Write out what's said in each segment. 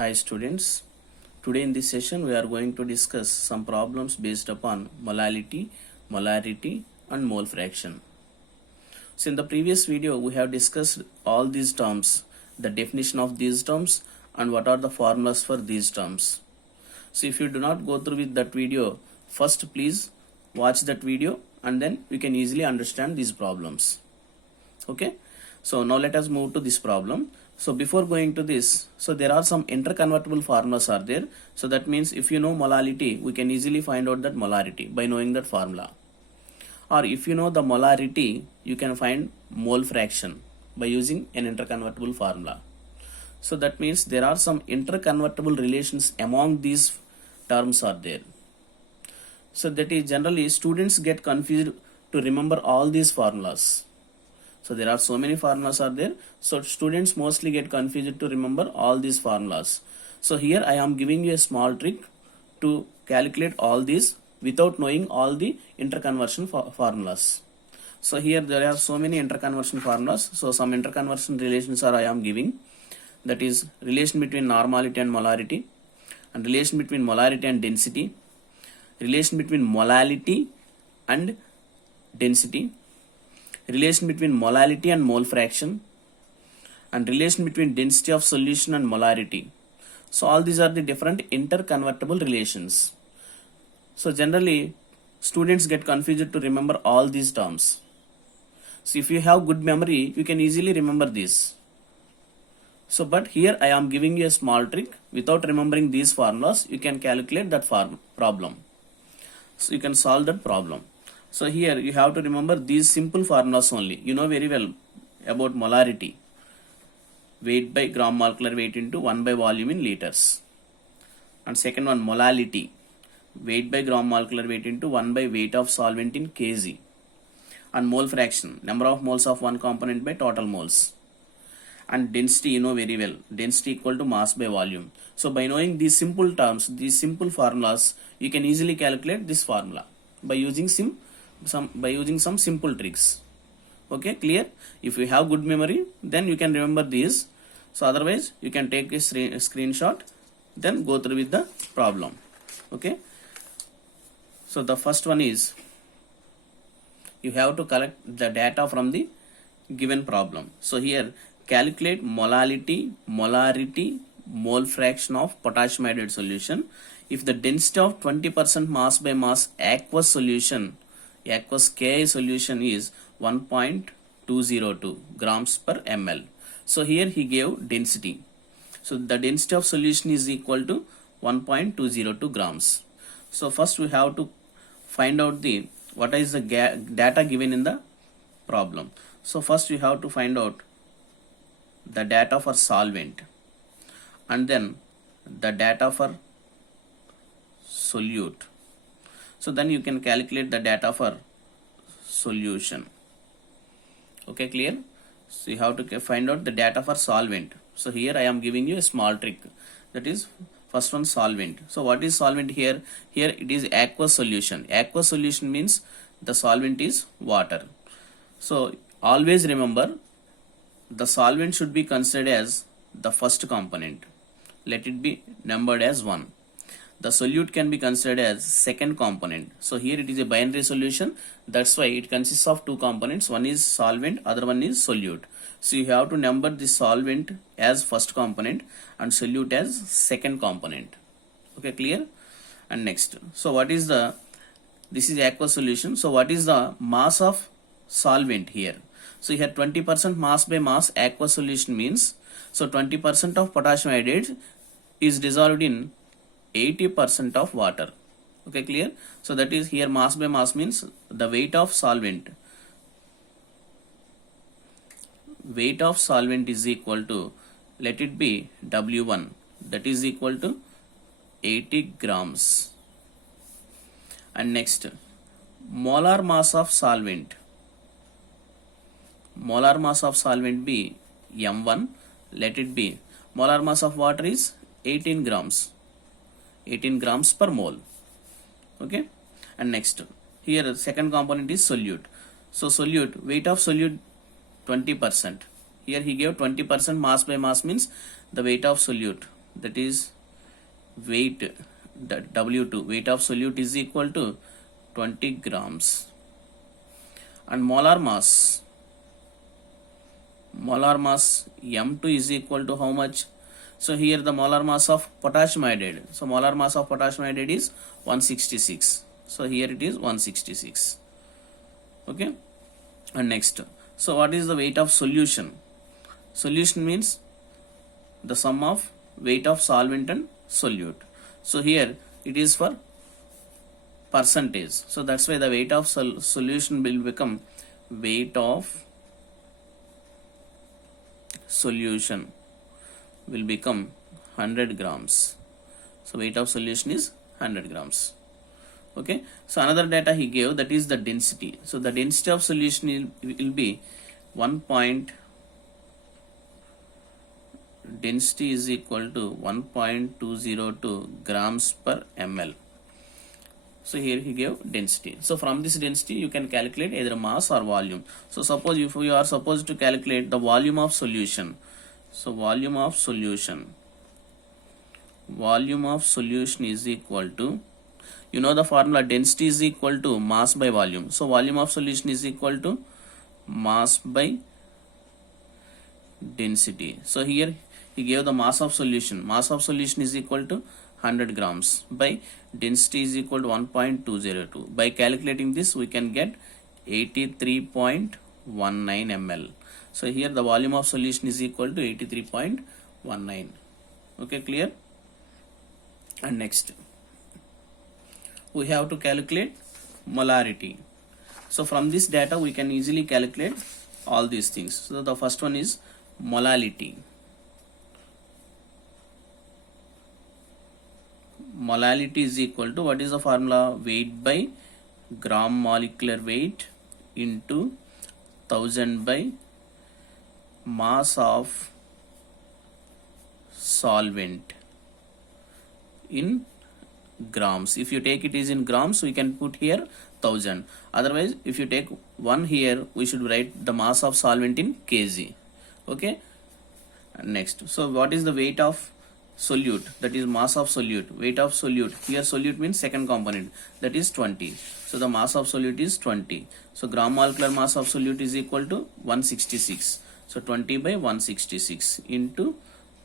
Hi students, today in this session we are going to discuss some problems based upon molality, molarity and mole fraction. So in the previous video we have discussed all these terms, the definition of these terms and what are the formulas for these terms. So if you do not go through with that video, first please watch that video and then you can easily understand these problems. Okay, so now let us move to this problem. So before going to this, so there are some interconvertible formulas are there. So that means if you know molality, we can easily find out that molarity by knowing that formula. Or if you know the molarity, you can find mole fraction by using an interconvertible formula. So that means there are some interconvertible relations among these terms are there. So that is generally students get confused to remember all these formulas. So there are so many formulas are there. So students mostly get confused to remember all these formulas. So here I am giving you a small trick to calculate all these without knowing all the interconversion formulas. So here there are so many interconversion formulas. So some interconversion relations are I am giving. That is relation between normality and molarity, and relation between molarity and density, relation between molality and density, relation between molality and mole fraction, and relation between density of solution and molarity. So all these are the different interconvertible relations. So generally students get confused to remember all these terms. So if you have good memory, you can easily remember this. So but here I am giving you a small trick. Without remembering these formulas, you can calculate that problem. So you can solve that problem. So here you have to remember these simple formulas only. You know very well about molarity. Weight by gram molecular weight into 1 by volume in liters. And second one, molality. Weight by gram molecular weight into 1 by weight of solvent in kg. And mole fraction, number of moles of one component by total moles. And density, you know very well, density equal to mass by volume. So by knowing these simple terms, these simple formulas, you can easily calculate this formula by using some simple tricks. Okay, clear? If you have good memory, then you can remember these. So otherwise you can take a screenshot, then go through with the problem. Okay, so the first one is you have to collect the data from the given problem. So here calculate molality, molarity, mole fraction of potassium iodide solution if the density of 20% mass by mass aqueous solution, aqueous Ki solution is 1.202 grams per ml. So here he gave density. So the density of solution is equal to 1.202 grams. So first we have to find out the what is the data given in the problem. So first we have to find out the data for solvent and then the data for solute. So then you can calculate the data for solution. Okay, clear? So you have to find out the data for solvent. So here I am giving you a small trick. That is first one, solvent. So what is solvent here? Here it is aqueous solution. Aqueous solution means the solvent is water. So always remember the solvent should be considered as the first component. Let it be numbered as 1. The solute can be considered as second component. So here it is a binary solution. That's why it consists of two components. One is solvent, other one is solute. So you have to number the solvent as first component and solute as second component. Okay, clear? And next, so what is this is aqueous solution. So what is the mass of solvent here? So here 20% mass by mass aqueous solution means, so 20% of potassium iodide is dissolved in 80% of water. Okay, clear? So that is here mass by mass means the weight of solvent. Weight of solvent is equal to, let it be W1, that is equal to 80 grams. And next, molar mass of solvent. Molar mass of solvent be M1, let it be. Molar mass of water is 18 grams. 18 grams per mole. Okay, and next here second component is solute. So solute, weight of solute 20%. Here he gave 20% mass by mass means the weight of solute that is weight, W2, weight of solute is equal to 20 grams. And molar mass M2 is equal to how much? So here the molar mass of potassium iodide. So molar mass of potassium iodide is 166. So here it is 166. Okay. And next, so what is the weight of solution? Solution means the sum of weight of solvent and solute. So here it is for percentage. So that's why the weight of solution will become weight of solution will become 100 grams. So weight of solution is 100 grams. Okay. So another data he gave, that is the density. So the density of solution will be density is equal to 1.202 grams per ml. So here he gave density. So from this density you can calculate either mass or volume. So suppose if you are supposed to calculate the volume of solution. So volume of solution is equal to, you know the formula, density is equal to mass by volume. So volume of solution is equal to mass by density. So here he gave the mass of solution. Mass of solution is equal to 100 grams by density is equal to 1.202. By calculating this we can get 83.19 ml. So here the volume of solution is equal to 83.19. Okay, clear? And next we have to calculate molarity. So from this data we can easily calculate all these things. So the first one is molality. Molality is equal to, what is the formula? Weight by gram molecular weight into 1000 by mass of solvent in grams. If you take it is in grams, we can put here 1000. Otherwise, if you take 1 here, we should write the mass of solvent in kg. Okay. Next, so what is the weight of solute? That is mass of solute. Weight of solute, here solute means second component, that is 20. So the mass of solute is 20. So gram molecular mass of solute is equal to 166. So 20 by 166 into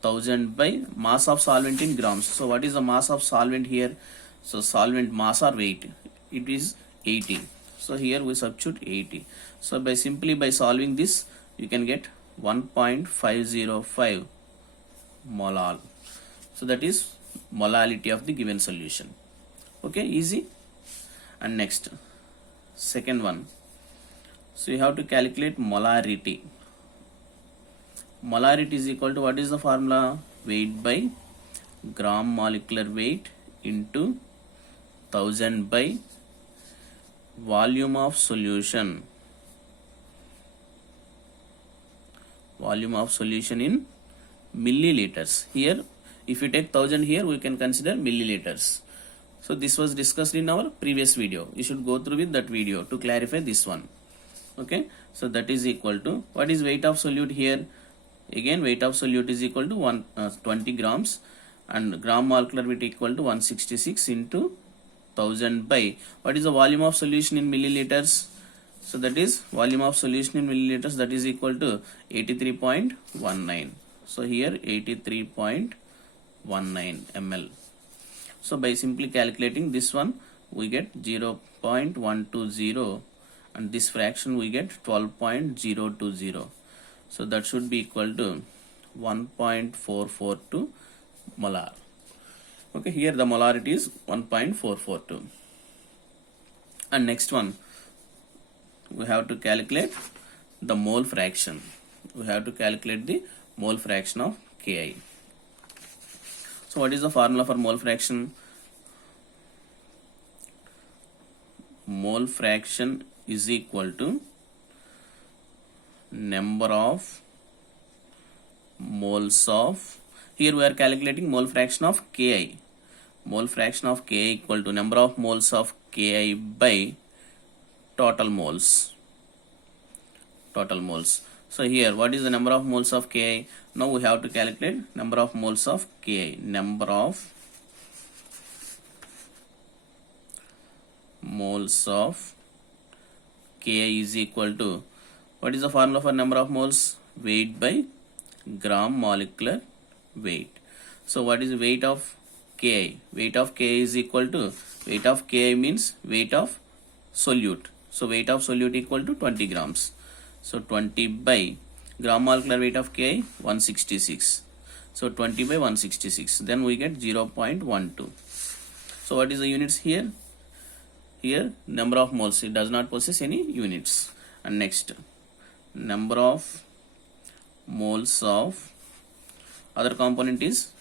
1000 by mass of solvent in grams. So what is the mass of solvent here? So solvent mass or weight, it is 80. So here we substitute 80. So by solving this, you can get 1.505 molal. So that is molality of the given solution. Okay, easy. And next, second one. So you have to calculate molarity. Molarity is equal to, what is the formula? Weight by gram molecular weight into 1000 by volume of solution. Volume of solution in milliliters. Here if you take 1000 here, we can consider milliliters. So this was discussed in our previous video. You should go through with that video to clarify this one. Okay, so that is equal to, what is weight of solute here? Again, weight of solute is equal to 20 grams and gram molecular weight equal to 166 into 1000 by, what is the volume of solution in milliliters? So that is volume of solution in milliliters, that is equal to 83.19. So here 83.19 ml. So by simply calculating this one, we get 0.120 and this fraction we get 12.020. So that should be equal to 1.442 molar. Okay, here the molarity is 1.442. And next one, we have to calculate the mole fraction. We have to calculate the mole fraction of Ki. So what is the formula for mole fraction? Mole fraction is equal to number of moles of, here we are calculating mole fraction of Ki. Mole fraction of Ki equal to number of moles of Ki by total moles. So here what is the number of moles of Ki? Now we have to calculate number of moles of Ki. Number of moles of Ki is equal to, what is the formula for number of moles? Weight by gram molecular weight. So what is the weight of Ki? Weight of Ki is equal to, weight of Ki means weight of solute. So weight of solute equal to 20 grams. So 20 by gram molecular weight of Ki 166. So 20 by 166. Then we get 0.12. So what is the units here? Here number of moles. It does not possess any units. And next, number of moles of other component is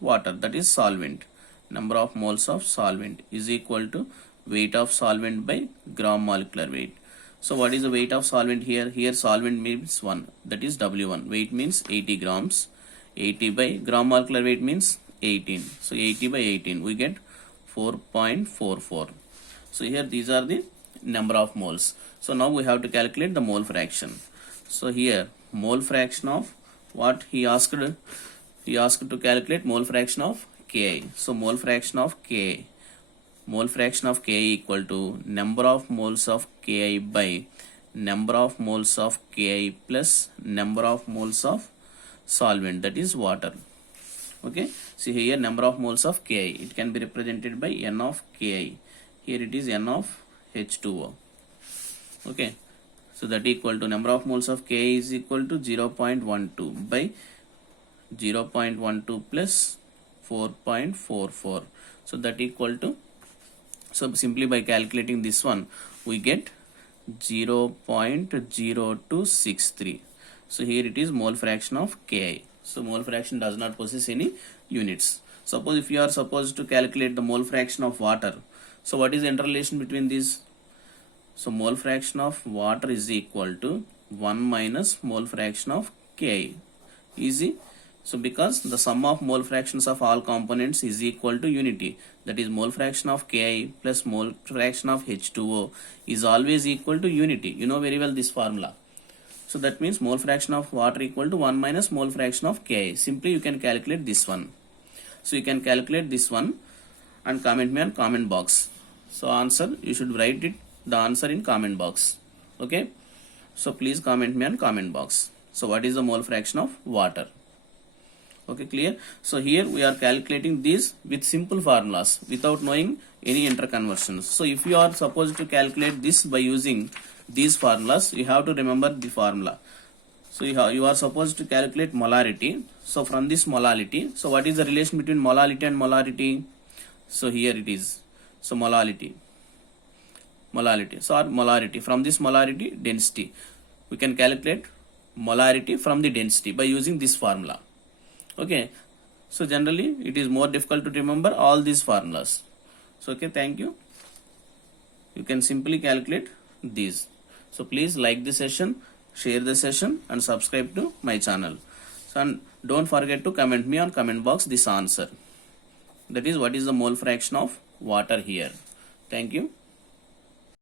water, that is solvent. Number of moles of solvent is equal to weight of solvent by gram molecular weight. So what is the weight of solvent here? Here solvent means 1, that is W1. Weight means 80 grams. 80 by gram molecular weight means 18. So 80 by 18 we get 4.44. So here these are the number of moles. So now we have to calculate the mole fraction. So here mole fraction of what he asked? He asked to calculate mole fraction of Ki. So mole fraction of Ki. Mole fraction of Ki equal to number of moles of Ki by number of moles of Ki plus number of moles of solvent, that is water. Okay. See here number of moles of Ki. It can be represented by N of Ki. Here it is N of H2O. Okay. So that equal to number of moles of Ki is equal to 0.12 by 0.12 plus 4.44. So that equal to, so simply by calculating this one we get 0.0263. So here it is mole fraction of Ki. So mole fraction does not possess any units. Suppose if you are supposed to calculate the mole fraction of water, so what is the interrelation between these? So mole fraction of water is equal to 1 minus mole fraction of Ki. Easy. So because the sum of mole fractions of all components is equal to unity, that is mole fraction of Ki plus mole fraction of H2O is always equal to unity. You know very well this formula. So that means mole fraction of water equal to 1 minus mole fraction of Ki. Simply you can calculate this one. So you can calculate this one and comment me on comment box. So answer, you should write it, the answer in comment box. Okay. So please comment me on comment box. So what is the mole fraction of water? Okay, clear? So here we are calculating this with simple formulas without knowing any interconversions. So if you are supposed to calculate this by using these formulas, you have to remember the formula. So you are supposed to calculate molarity. So from this molality, so what is the relation between molality and molarity? So here it is. So molality. So our molarity, from this molarity, density. We can calculate molarity from the density by using this formula. Okay, so generally it is more difficult to remember all these formulas. So okay, thank you. You can simply calculate these. So please like the session, share the session and subscribe to my channel. So and don't forget to comment me on comment box this answer. That is what is the mole fraction of water here. Thank you.